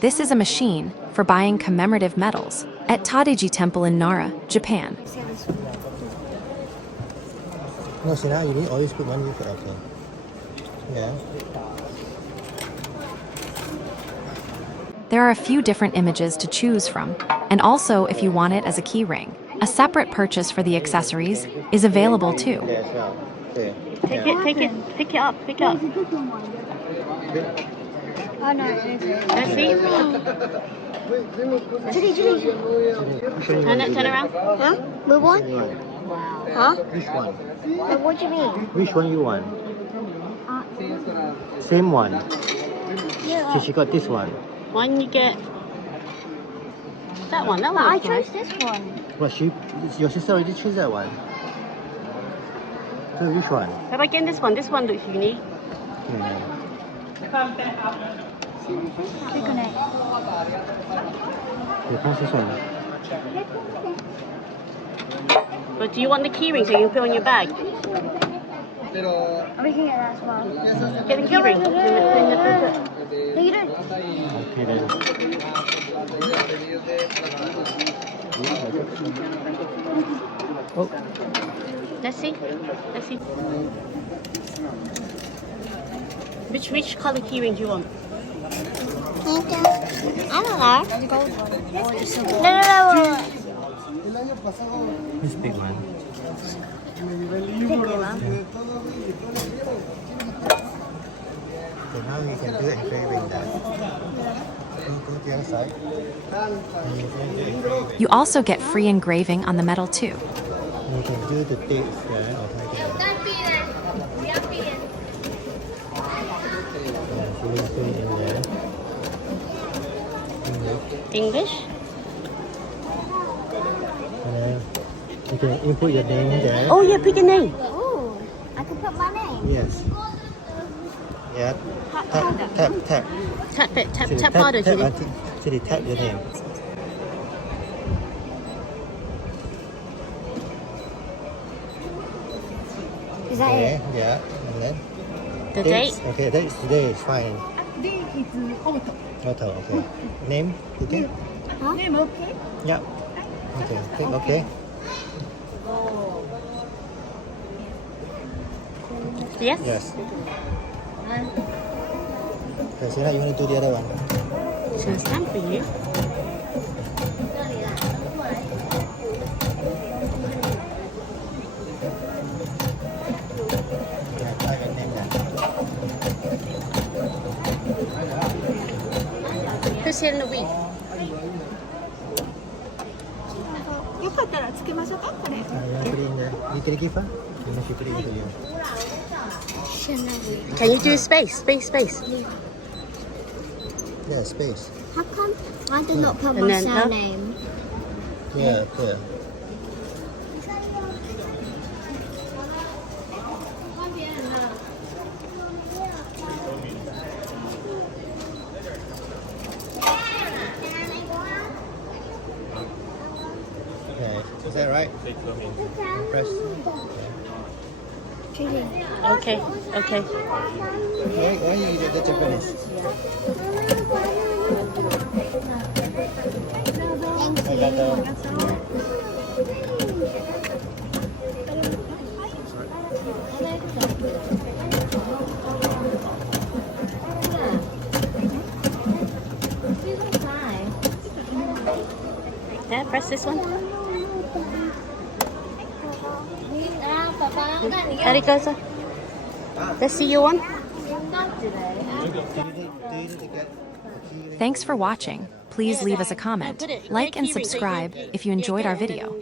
This is a machine for buying commemorative medals at Todaiji Temple in Nara, Japan. No, Sina, you need always put one with it, okay. Yeah. There are a few different images to choose from, and also if you want it as a key ring. A separate purchase for the accessories is available too. Yeah, sure. Okay. Pick it up. Oh no, it isn't. Let's see. Judy. Turn around. Huh? Move on? Huh? Which one? What do you mean? Which one you want? Same one. Yeah. So she got this one. One you get. That one. That But I one. chose this one. But your sister already chose that one. So which one? How about getting this one? This one looks unique. Okay. Click on it. Okay, pass this one. But do you want the key ring so you can put it on your bag? We can get that as well. Get the key ring. No, you don't. Okay then. Oh. Let's see. Which color key ring do you want? I don't know. The gold one. Or the silver. No. This big one. So now you can do engraving that. Go to the other side. And you can do engraving. You also get free engraving on the medal too. You can do the dates there automatically. So you put it in there. English? And then you can input your name there. Oh yeah, pick a name. Ooh, I can put my name. Yes. Yeah. Tap. Tap harder, Judy. Judy, tap your name. Is that Okay, it? yeah. And then The date? Okay, dates today is fine. Date is auto. Auto, okay. Name, okay? Name okay? Yeah. Okay, click okay. Yes? Yes. Okay, so now you want to do the other one. It's gonna stamp for you. Yeah, type your name there. Who's here in the week? よかったらつけましょうかこれ。 You want to put it in there? You can give her? You want to put it into you. Can you do space? Yeah, space. How come I did not put And my then, surname? Yeah, there. Okay, is that right? Press. Okay. Why you did the Japanese? Yeah, press this one. There it goes. Let's see your one. Thanks for watching. Please leave us a comment, like and subscribe if you enjoyed our video.